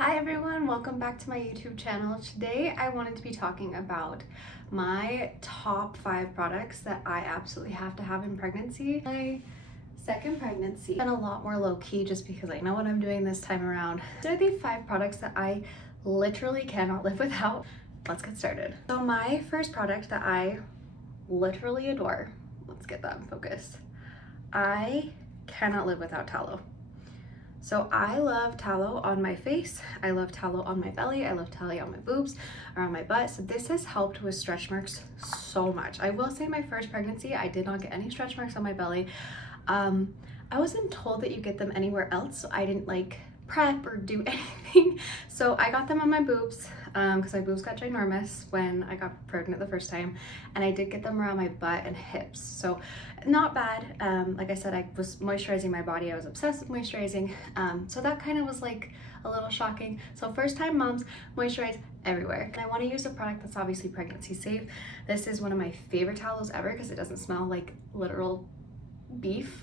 Hi everyone, welcome back to my YouTube channel. Today I wanted to be talking about my top 5 products that I absolutely have to have in pregnancy. My second pregnancy been a lot more low-key just because I know what I'm doing this time around. These are the 5 products that I literally cannot live without. Let's get started. So my first product that I literally adore, let's get that in focus. I cannot live without tallow. So I love tallow on my face, I love tallow on my belly, I love tallow on my boobs, or on my butt. So this has helped with stretch marks so much. I will say my first pregnancy, I did not get any stretch marks on my belly. I wasn't told that you get them anywhere else, so I didn't like prep or do anything. So I got them on my boobs because my boobs got ginormous when I got pregnant the first time, and I did get them around my butt and hips. So not bad. Like I said, I was moisturizing my body. I was obsessed with moisturizing. So that kind of was like a little shocking. So first time moms, moisturize everywhere. And I want to use a product that's obviously pregnancy safe. This is one of my favorite tallows ever because it doesn't smell like literal beef.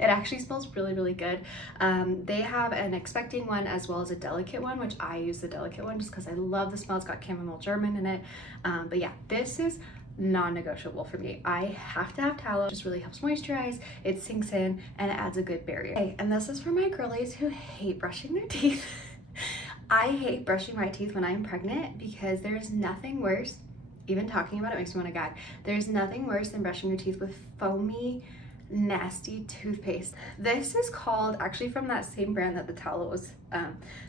It actually smells really, really good. They have an expecting one as well as a delicate one, which I use the delicate one just because I love the smell. It's got chamomile German in it. But yeah, this is non-negotiable for me. I have to have tallow. It just really helps moisturize, it sinks in, and it adds a good barrier. Okay, and this is for my girlies who hate brushing their teeth. I hate brushing my teeth when I'm pregnant because there's nothing worse, even talking about it makes me want to gag. There's nothing worse than brushing your teeth with foamy, nasty toothpaste. This is called, actually from that same brand that the tallow was,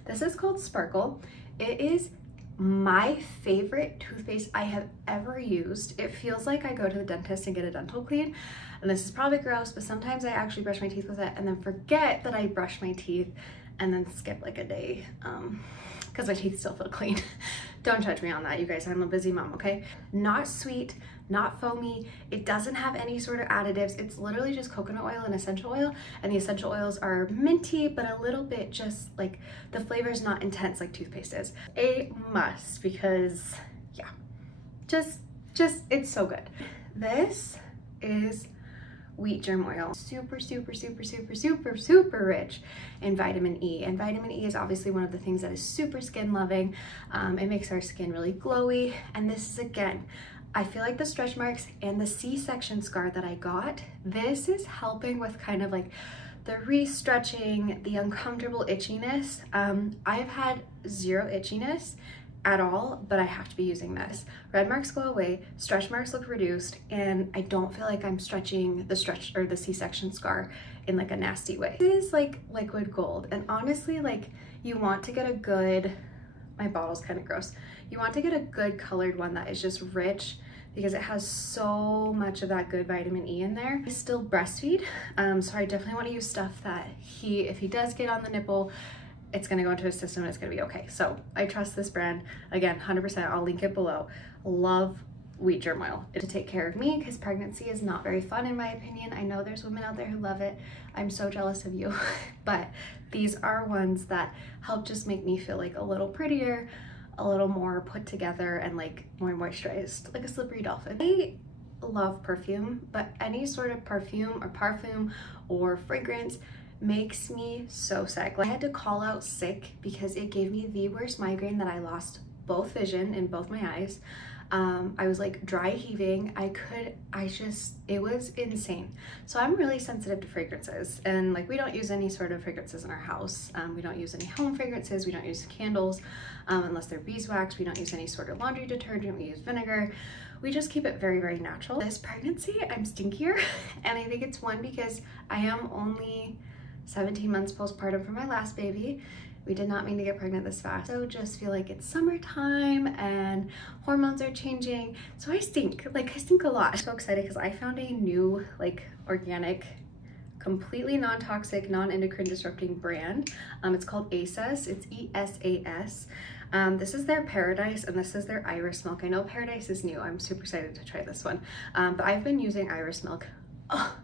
this is called Sparkle. It is my favorite toothpaste I have ever used. It feels like I go to the dentist and get a dental clean, and this is probably gross, but sometimes I actually brush my teeth with it and then forget that I brush my teeth and then skip like a day because my teeth still feel clean. Don't judge me on that, you guys. I'm a busy mom, okay? Not sweet, not foamy. It doesn't have any sort of additives. It's literally just coconut oil and essential oil, and the essential oils are minty, but a little bit just like, the flavor is not intense like toothpaste is. A must, because yeah, just it's so good. This is wheat germ oil. Super rich in vitamin E, and vitamin E is obviously one of the things that is super skin loving. It makes our skin really glowy, and this is, again, I feel like the stretch marks and the C-section scar that I got, this is helping with kind of like the re-stretching, the uncomfortable itchiness. I've had zero itchiness at all, but I have to be using this. Red marks go away, stretch marks look reduced, and I don't feel like I'm stretching the stretch or the C-section scar in like a nasty way. This is like liquid gold, and honestly, like, you want to get a good, my bottle's kind of gross, you want to get a good colored one that is just rich because it has so much of that good vitamin E in there. I still breastfeed, so I definitely want to use stuff that if he does get on the nipple, it's gonna go into his system and it's gonna be okay. So I trust this brand. Again, 100%, I'll link it below. Love wheat germ oil to take care of me because pregnancy is not very fun in my opinion. I know there's women out there who love it. I'm so jealous of you. But these are ones that help just make me feel like a little prettier, a little more put together, and like more moisturized, like a slippery dolphin. I love perfume, but any sort of perfume or fragrance makes me so sick. I had to call out sick because it gave me the worst migraine that I lost both vision in both my eyes. I was like dry heaving. It was insane. So I'm really sensitive to fragrances, and like, we don't use any sort of fragrances in our house. We don't use any home fragrances. We don't use candles unless they're beeswax. We don't use any sort of laundry detergent. We use vinegar. We just keep it very natural. This pregnancy, I'm stinkier, and I think it's one because I am only 17 months postpartum for my last baby. We did not mean to get pregnant this fast. So just feel like it's summertime and hormones are changing. So I stink a lot. I'm so excited because I found a new like organic, completely non-toxic, non-endocrine disrupting brand. It's called Esas. It's ESAS. This is their Paradise, and this is their Iris Milk. I know Paradise is new. I'm super excited to try this one. But I've been using Iris Milk. Oh,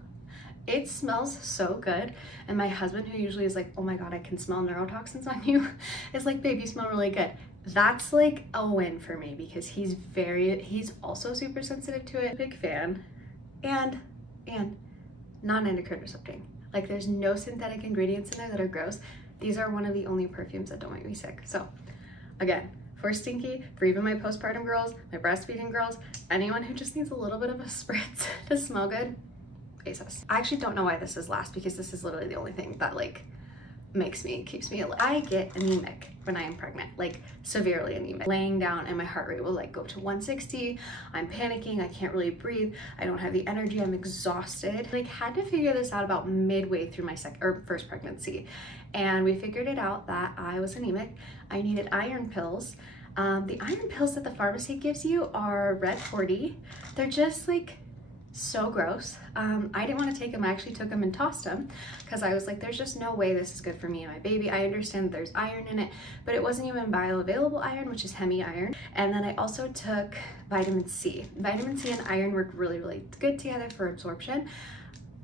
it smells so good, and my husband, who usually is like, oh my god, I can smell neurotoxins on you, is like, babe, you smell really good. That's like a win for me because he's also super sensitive to it. Big fan. And non-endocrine disrupting. Like, there's no synthetic ingredients in there that are gross. These are one of the only perfumes that don't make me sick. So again, for Stinky, for even my postpartum girls, my breastfeeding girls, anyone who just needs a little bit of a spritz to smell good, ASOS. I actually don't know why this is last, because this is literally the only thing that like keeps me alive. I get anemic when I am pregnant, like severely anemic. Laying down and my heart rate will like go to 160. I'm panicking, I can't really breathe, I don't have the energy, I'm exhausted. Like had to figure this out about midway through my first pregnancy. And we figured it out that I was anemic. I needed iron pills. The iron pills that the pharmacy gives you are Red 40. They're just like so gross. I didn't want to take them. I actually took them and tossed them because I was like, there's just no way this is good for me and my baby. I understand there's iron in it, but it wasn't even bioavailable iron, which is hemi iron. And then I also took vitamin C. Vitamin C and iron work really, really good together for absorption.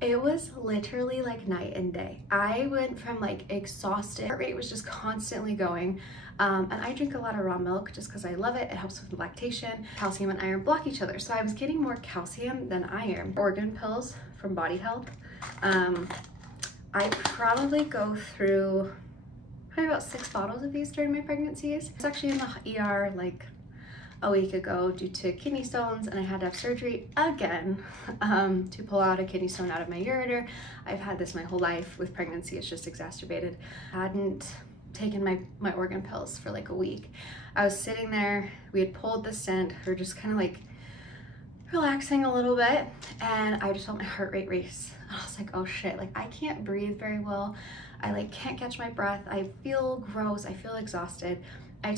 It was literally like night and day. I went from like exhausted, heart rate was just constantly going. And I drink a lot of raw milk just because I love it. It helps with lactation. Calcium and iron block each other. So I was getting more calcium than iron. Organ pills from Body Health. I probably go through probably about 6 bottles of these during my pregnancies. I was actually in the ER like a week ago due to kidney stones, and I had to have surgery again to pull out a kidney stone out of my ureter. I've had this my whole life. With pregnancy, it's just exacerbated. I hadn't taken my organ pills for like a week. I was sitting there, we had pulled the stent, we were just kind of like relaxing a little bit, and I just felt my heart rate race. I was like, oh shit, like I can't breathe very well. I like can't catch my breath. I feel gross, I feel exhausted. I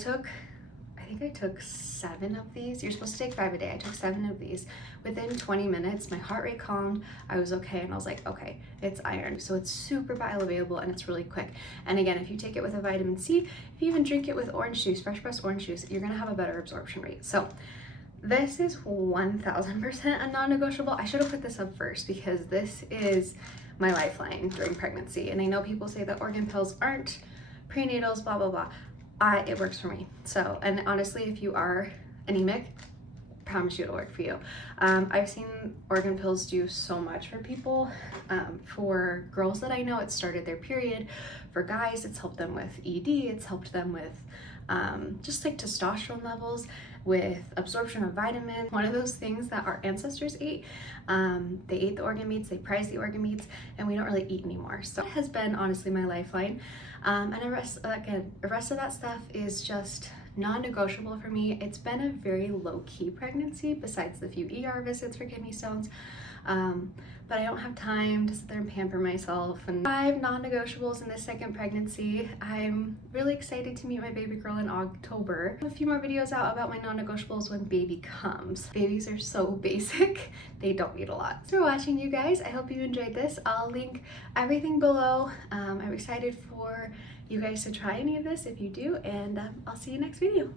think I took 7 of these. You're supposed to take 5 a day. I took 7 of these. Within 20 minutes, my heart rate calmed. I was okay, and I was like, okay, it's iron. So it's super bioavailable and it's really quick. And again, if you take it with a vitamin C, if you even drink it with orange juice, fresh pressed orange juice, you're gonna have a better absorption rate. So this is 1000% a non-negotiable. I should have put this up first because this is my lifeline during pregnancy. And I know people say that organ pills aren't prenatals, blah, blah, blah. It works for me. So, and honestly, if you are anemic, I promise you it'll work for you. I've seen organ pills do so much for people. For girls that I know, it started their period. For guys, it's helped them with ED. It's helped them with just like testosterone levels, with absorption of vitamins. One of those things that our ancestors ate. They ate the organ meats, they prized the organ meats, and we don't really eat anymore. So it has been honestly my lifeline. And the rest of that stuff is just non-negotiable for me. It's been a very low-key pregnancy besides the few ER visits for kidney stones. But I don't have time to sit there and pamper myself. And 5 non-negotiables in this second pregnancy. I'm really excited to meet my baby girl in October. I have a few more videos out about my non-negotiables when baby comes. Babies are so basic, they don't need a lot. Thanks for watching, you guys. I hope you enjoyed this. I'll link everything below. I'm excited for you guys to try any of this if you do, and I'll see you next video.